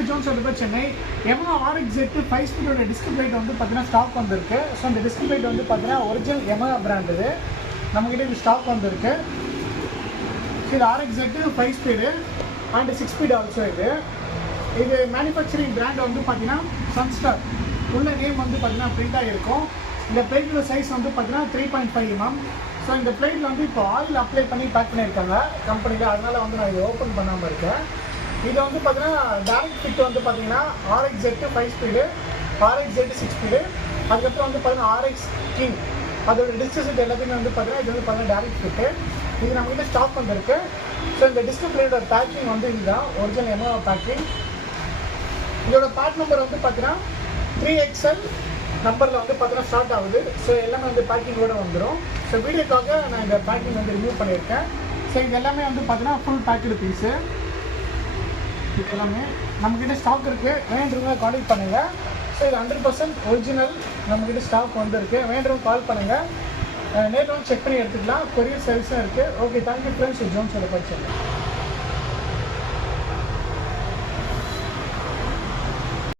வணக்கம் ஜோன் சொல்லுங்கள் Chennai Yamaha RX-Z 5 ஸ்பீடோட டிஸ்க் பிளேட் வந்து பார்த்தீங்கன்னா ஸ்டாக் வந்திருக்கு. ஸோ அந்த டிஸ்க் பிளேட் வந்து பார்த்தீங்கன்னா ஒரிஜினல் எமஹா பிராண்ட் இது நம்மக்கிட்ட இது ஸ்டாக் வந்திருக்கு. ஸோ இது RX-Z 5 speed and 6 speed also. இது மேனுஃபேக்சரிங் பிராண்ட் வந்து பார்த்தீங்கன்னா சன்ஸ்டார் உள்ள நேம் வந்து பார்த்தீங்கன்னா பிரிண்டாக இருக்கும். இந்த பிளேட்டோட சைஸ் வந்து பார்த்தீங்கன்னா 3.5 mm. ஸோ இந்த பிளேட்டில் வந்து இப்போ ஆயில் அப்ளை பண்ணி பேக் பண்ணியிருக்காங்க கம்பெனியில், அதனால வந்து நான் இதை ஓப்பன் பண்ணாமல் இருக்கேன். இது வந்து பார்த்தீங்கன்னா டேரக்ட் ஃபிட் வந்து பார்த்தீங்கன்னா RX-Z 5 ஸ்பீடு, RX-Z 6 ஸ்பீடு, அதுக்கப்புறம் வந்து பார்த்தீங்கன்னா RX King அதோட டிஸ்க் செட் எல்லாத்தையுமே வந்து பார்த்தீங்கன்னா இது வந்து பார்த்தீங்கன்னா டேரக்ட் ஃபிட்டு. இது நம்மகிட்ட ஸ்டாக் வந்திருக்கு. ஸோ இந்த டிஸ்க் பிளேட்டோட பேக்கிங் வந்து இதுதான் ஒரிஜினல் எமஹா பேக்கிங். இதோட பார்ட் நம்பர் வந்து பார்த்தீங்கன்னா 3XL நம்பரில் வந்து பார்த்தீங்கன்னா ஸ்டார்ட் ஆகுது. ஸோ எல்லாமே வந்து பேக்கிங்கோடு வந்துடும். ஸோ வீடியோக்காக நான் இந்த பேக்கிங் வந்து ரிமூவ் பண்ணியிருக்கேன். ஸோ இது எல்லாமே வந்து பார்த்தீங்கன்னா ஃபுல் பேக்கடு பீஸு. இது எல்லாமே நம்மக்கிட்ட ஸ்டாக் இருக்குது, வேண்டுறவங்க கான்டெக்ட் பண்ணுங்கள். ஸோ இது 100% ஒரிஜினல் நம்மக்கிட்ட ஸ்டாக் வந்துருக்கு, வேண்டுறவங்க கால் பண்ணுங்கள். நேரில் வந்து செக் பண்ணி எடுத்துக்கலாம். கொரியர் சர்வீஸும் இருக்குது. Okay, thank you friends. ஜோன் சொல்ல போச்சு.